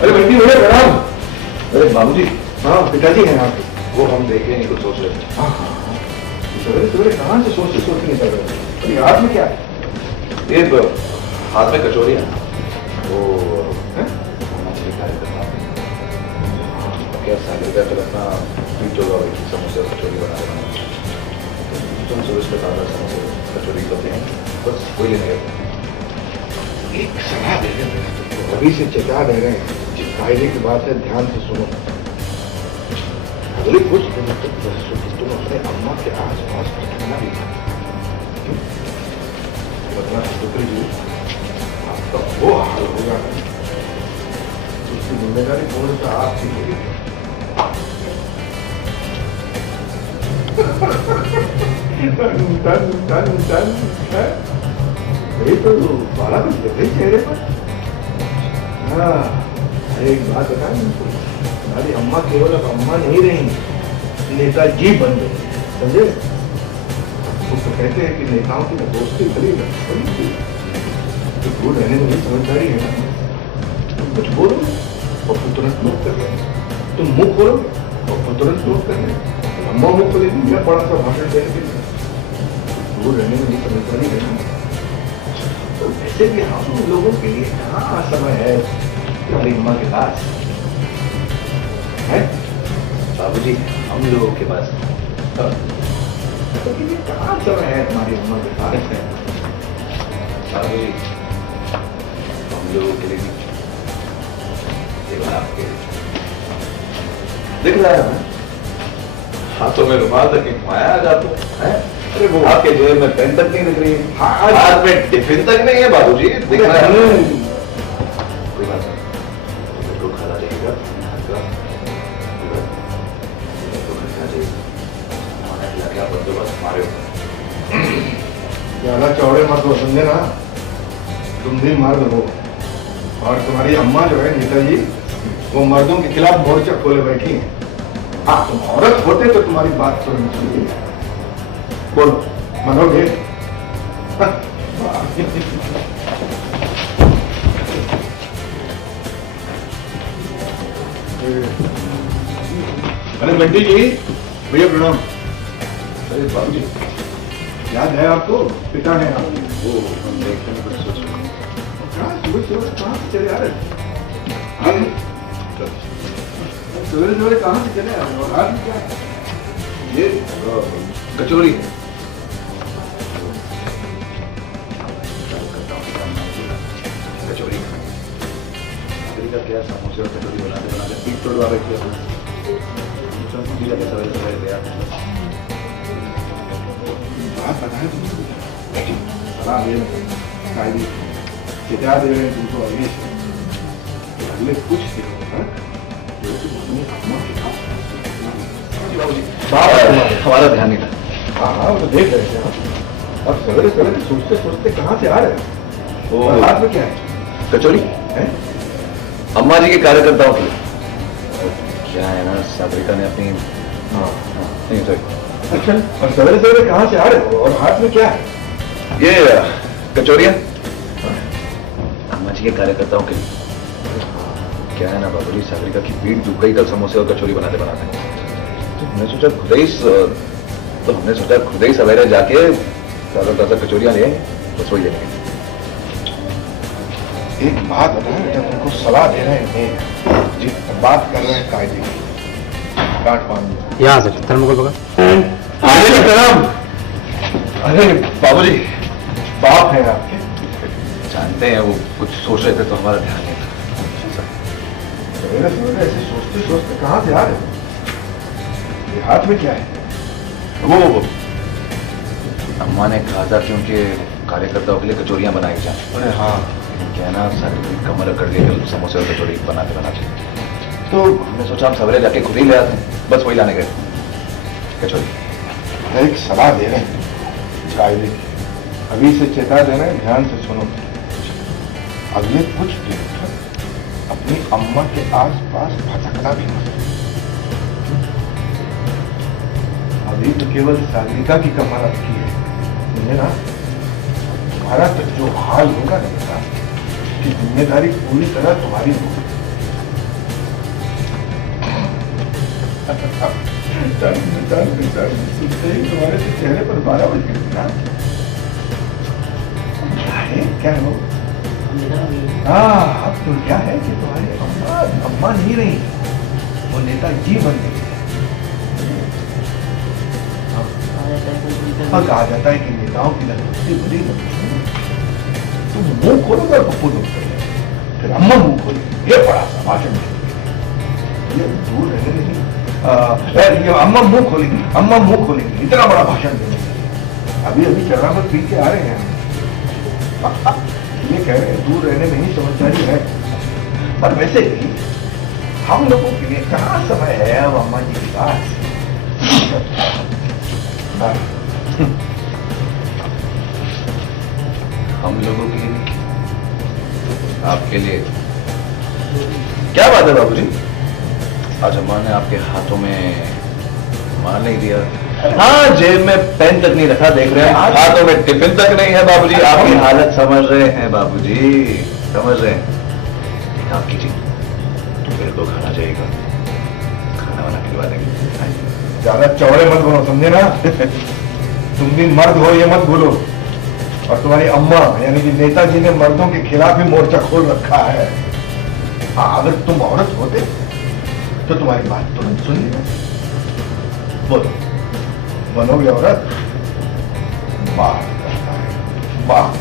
अरे बंटी भैया प्रणाम। अरे बाबूजी। हाँ पिताजी हैं आप? वो हम देखे नहीं, कुछ सोच रहे थे। हाँ हाँ हाँ, सवेरे सवेरे कहाँ से सोच निकल रहे थे? अरे हाथ में क्या है? ये हाथ में कचौड़ी है वो हैं? मछली कार्यक्रम क्या सागर का लगना पीट होगा भाई, समोसे कचौड़ी बना देना। तुम सुबह पे ताज़ा समोसे कचौड़ी करते हैं, बस कोई लेने गए। एक सलाह दे रहे हैं तुमको, अभी से चेता दे रहे हैं। कायदे की बात है, ध्यान से सुनो। अगले कुछ दिनों तक बरसों की तुम अपने अम्मा के आसपास भटकना भी मत। वरना शुक्र जी आपका वो हाल होगा ना, उसकी जिम्मेदारी पूर्ण सा आपकी होगी। ये तो बाला कुछ देख रही चेहरे पर। हाँ, एक बात बताएं तुमको, हमारी अम्मा केवल अब अम्मा नहीं रही, नेताजी बन गई, समझे? वो तो कहते हैं कि नेताओं की दोस्ती भली ना तो दूर रहने में भी समझदारी है ना। तुम कुछ बोलो और फिर तुरंत नोट कर ले, तुम मुंह खोलो और फिर तुरंत नोट कर ले। अम्मा मुंह खोलेगी या बड़ा सा भाषण देने के लिए, दूर रहने में भी समझदारी है ना। तो वैसे भी हम लोगों के लिए कहाँ समय है तुम्हारी अम्मा के पास है? बाबूजी हम लोगों के पास तो ये कहाँ समय है तुम्हारी अम्मा के पास है? बाबूजी हम लोगों के लिए भी केवल आपके दिख रहा है ना, हाथों में रुमाल तक घुमाया जाता है। अरे वो आपके जेब में पेन तक नहीं दिख रही है, हाथ में टिफिन तक नहीं है बाबूजी, दिख रहा है। कोई बात नहीं, तो खा जाएगा क्या बंदोबस्त हमारे ज्यादा चौड़े मत हो, समझे ना? तुम भी मर्द हो और तुम्हारी अम्मा जो है नेताजी, वो मर्दों के खिलाफ मोर्चा खोले बैठी है। हाँ, तुम औरत होते तो तुम्हारी बात सुननी चाहिए। बोलो, मनोगे? अरे बंटी जी भैया प्रणाम। अरे बाबूजी याद है आपको? पिता है आप? वो हम देखते हैं, कुछ सोच रहे हैं। कहाँ सुबह सुबह कहाँ से चले आ रहे? सवेरे सवेरे कहाँ से चले आ रहे और आज क्या है? ये कचौड़ी कचौड़ी का क्या समोसे और कचौड़ी बनाते बनाते पीठ तोड़वा बैठे सवेरे सवेरे गया। बात बताए तुमको, सलाह दे रहे हैं, कायदे चिता दे रहे हैं तुमको अगले से। अगले कुछ दिनों तक तुम अपनी अम्मा के पास हमारा ध्यान नहीं था। हाँ हाँ, वो तो देख रहे थे हम। अब सवेरे सवेरे सोचते सोचते कहाँ से आ रहे हैं? और हाथ में क्या है? कचौड़ी हैं? अम्मा जी के कार्यकर्ताओं के लिए क्या है ना, सागरिका ने अपनी हाँ नहीं सॉरी अच्छा, और सवेरे सवेरे कहाँ से आ रहे हो और हाथ में क्या है? ये कचौरियाँ अम्मा जी के कार्यकर्ताओं के लिए। क्या है ना बाबूजी, सागरिका की पीठ दुख गई कल समोसे और कचौरी बनाते बनाते। तो हमने सोचा खुद ही सवेरे जाके ताजा ताजा कचौरियाँ ले बस वही लेंगे। एक बात बताएं बेटा, तुमको सलाह दे रहे हैं जी, बात कर रहे हैं कायदे की। गांठ बांध लो। यहाँ से थर्मोकोल पकड़। प्रणाम। अरे बाबूजी, बाप है आपके? जानते हैं वो कुछ सोच रहे थे तो हमारा ध्यान नहीं था। सवेरे सवेरे ऐसे सोचते सोचते कहाँ से आ रहे हो? ये हाथ में क्या है? वो अम्मा ने कहा था कि उनके कार्यकर्ताओं के लिए कचौरियाँ बनाई जाए। अरे हाँ, क्या है ना, सारी कमर कर लिए कल समोसे और कचौरी बनाते तो हमने सोचा हम सवेरे जाके खुद ही ले आते हैं, बस वही लाने गए कचौरी। एक सलाह दे रहे हैं कायदे की, अभी से चेता दे रहे हैं, ध्यान से सुनो। अगले कुछ दिन तक अपनी अम्मा के आसपास भटकना भी मत। अभी तो केवल सागरिका की कमर अटकी है, समझे ना? तुम्हारा तो जो हाल होगा ना बेटा, उसकी जिम्मेदारी पूरी तरह तुम्हारी होगी। सुनते ही तुम्हारे तो चेहरे पर 12 बज गए ना। क्या है वो? हाँ, अब तो क्या है कि तुम्हारी अम्मा नहीं रही, वो नेताजी बन गई है। अब कहा जाता है कि नेताओं की लगती बड़ी लगती है। तुम मुंह खोलोगे और पप्पू लोग फिर अम्मा मुंह खोली, ये बड़ा सा भाषण ये दूर रहने नहीं। ये अम्मा मुंह खोलेगी, इतना बड़ा भाषण देने अभी चरणामत पी के आ रहे हैं। ये कह रहे हैं दूर रहने में ही समझदारी है, पर वैसे भी हम लोगों के लिए कहाँ समय है अब अम्मा जी के पास। हम लोगों के लिए, आपके लिए क्या बात है बाबूजी? आज अम्मा ने आपके हाथों में मार नहीं दिया? हाँ, जेब में पेन तक नहीं रखा, देख रहे हैं हाथों में टिफिन तक नहीं है बाबूजी। आपकी हालत समझ रहे हैं बाबूजी, समझ रहे हैं। एक काम कीजिए, तो मेरे को खाना चाहिएगा, खाना वाना खिलवा देंगे। ज्यादा चौड़े मत बनो, समझे ना। तुम भी मर्द हो ये मत भूलो, और तुम्हारी अम्मा यानी कि नेताजी ने मर्दों के खिलाफ ही मोर्चा खोल रखा है। हाँ, अगर तुम औरत होते तो तुम्हारी बात तुरंत सुन लेना। बोलो, बनोगे औरत? माफ करता है, माफ